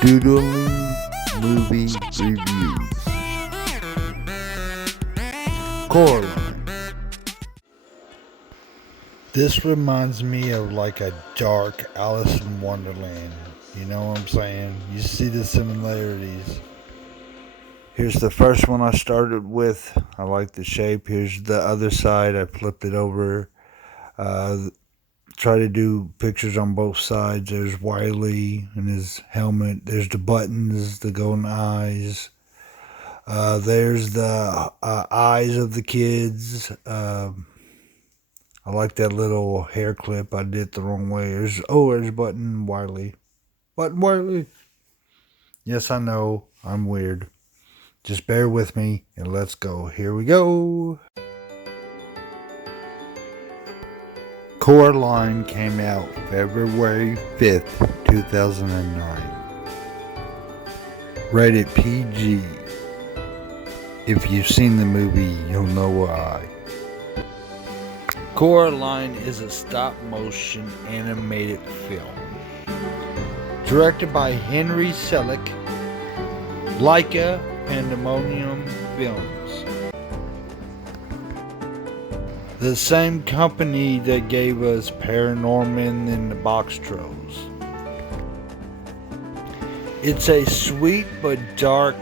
Doodling Movie Reviews. Coraline. This reminds me of like a dark Alice in Wonderland. You know what I'm saying? You see the similarities. Here's the first one I started with. I like the shape. Here's the other side. I flipped it over. Try to do pictures on both sides. There's Wiley and his helmet. There's the buttons, the golden eyes. There's the eyes of the kids. I like that little hair clip. I did it the wrong way. There's Button Wiley. Button Wiley. Yes, I know. I'm weird. Just bear with me and let's go. Here we go. Coraline came out February 5th, 2009. Rated PG. If you've seen the movie, you'll know why. Coraline is a stop-motion animated film. Directed by Henry Selick, Leica Pandemonium Films. The same company that gave us Paranorman and the Box Trolls. It's a sweet but dark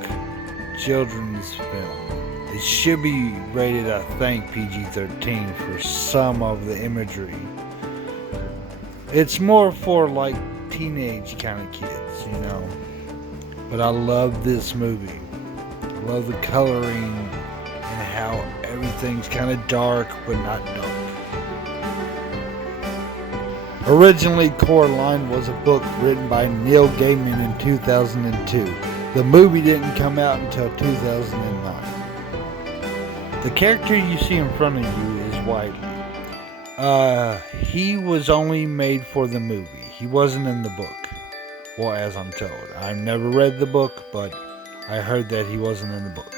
children's film. It should be rated, I think, PG-13 for some of the imagery. It's more for like teenage kind of kids, you know. But I love this movie. I love the coloring and how everything's kind of dark but not dark. Originally, Coraline was a book written by Neil Gaiman in 2002. The movie didn't come out until 2009. The character you see in front of you is Wiley. He was only made for the movie. He wasn't in the book. Well, as I'm told. I've never read the book, but I heard that he wasn't in the book.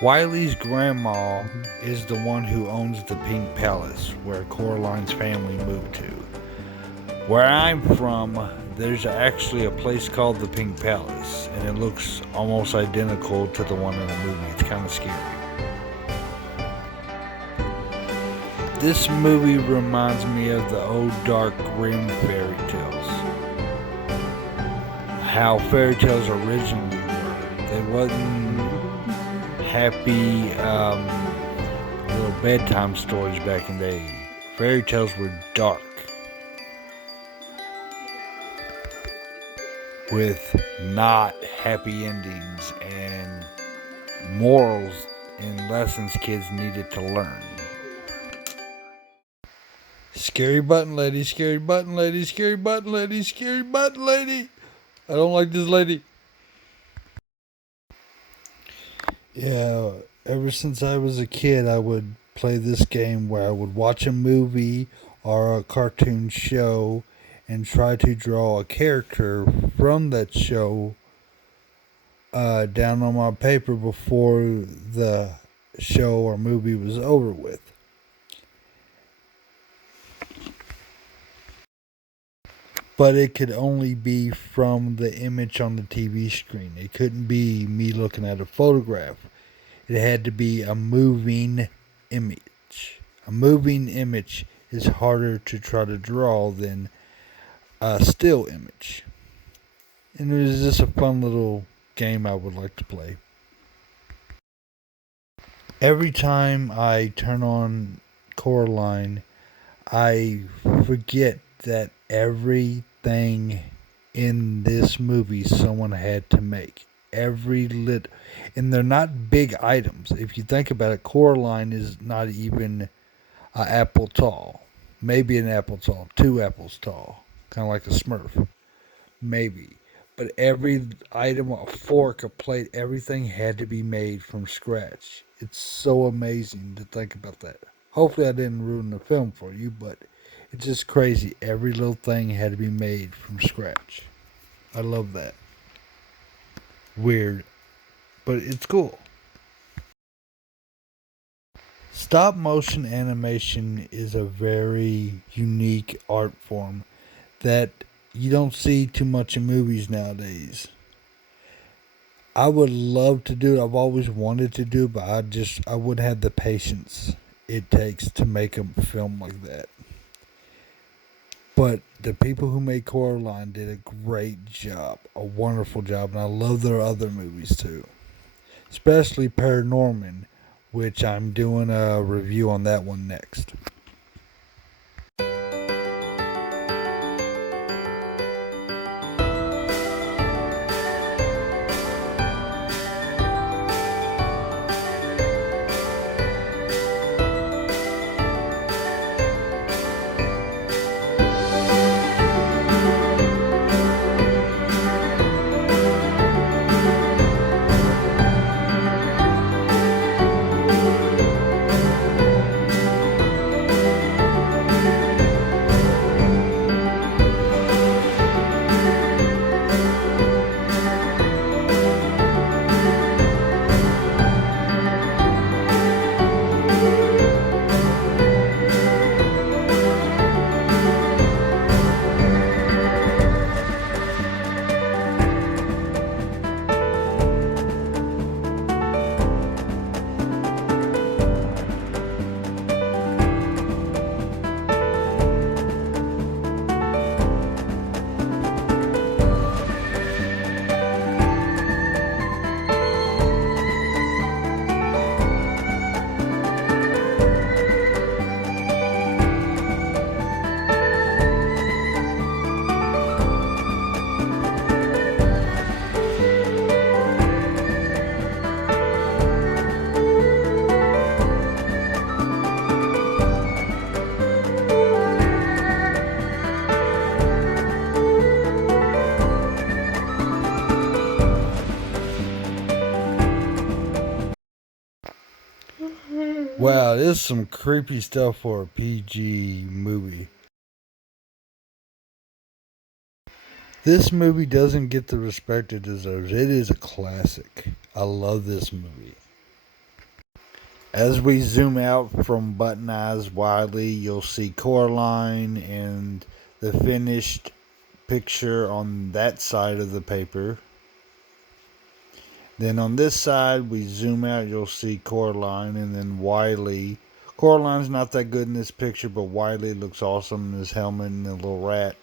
Wiley's grandma is the one who owns the Pink Palace, where Coraline's family moved to. Where I'm from, there's actually a place called the Pink Palace, and it looks almost identical to the one in the movie. It's kind of scary. This movie reminds me of the old dark Grimm fairy tales. How fairy tales originally were. They wasn't happy little bedtime stories back in the day. Fairy tales were dark, with not happy endings and morals and lessons kids needed to learn. Scary button lady, scary button lady, scary button lady, scary button lady. I don't like this lady. Yeah, ever since I was a kid, I would play this game where I would watch a movie or a cartoon show and try to draw a character from that show down on my paper before the show or movie was over with. But it could only be from the image on the TV screen. It couldn't be me looking at a photograph. It had to be a moving image. A moving image is harder to try to draw than a still image. And it was just a fun little game I would like to play. Every time I turn on Coraline, I forget that everything in this movie someone had to make. And they're not big items. If you think about it, Coraline is not even an apple tall. Maybe an apple tall, 2 apples tall. Kind of like a Smurf. Maybe. But every item, a fork, a plate, everything had to be made from scratch. It's so amazing to think about that. Hopefully I didn't ruin the film for you, but it's just crazy. Every little thing had to be made from scratch. I love that. Weird, but it's cool. Stop motion animation is a very unique art form that you don't see too much in movies nowadays. I would love to do it. I've always wanted to do it, but I wouldn't have the patience it takes to make a film like that. But the people who made Coraline did a great job, a wonderful job, and I love their other movies too, especially Paranorman, which I'm doing a review on that one next. Wow, this is some creepy stuff for a PG movie. This movie doesn't get the respect it deserves. It is a classic. I love this movie. As we zoom out from Button Eyes Wiley, you'll see Coraline and the finished picture on that side of the paper. Then on this side, we zoom out, you'll see Coraline and then Wiley. Coraline's not that good in this picture, but Wiley looks awesome in his helmet and the little rat.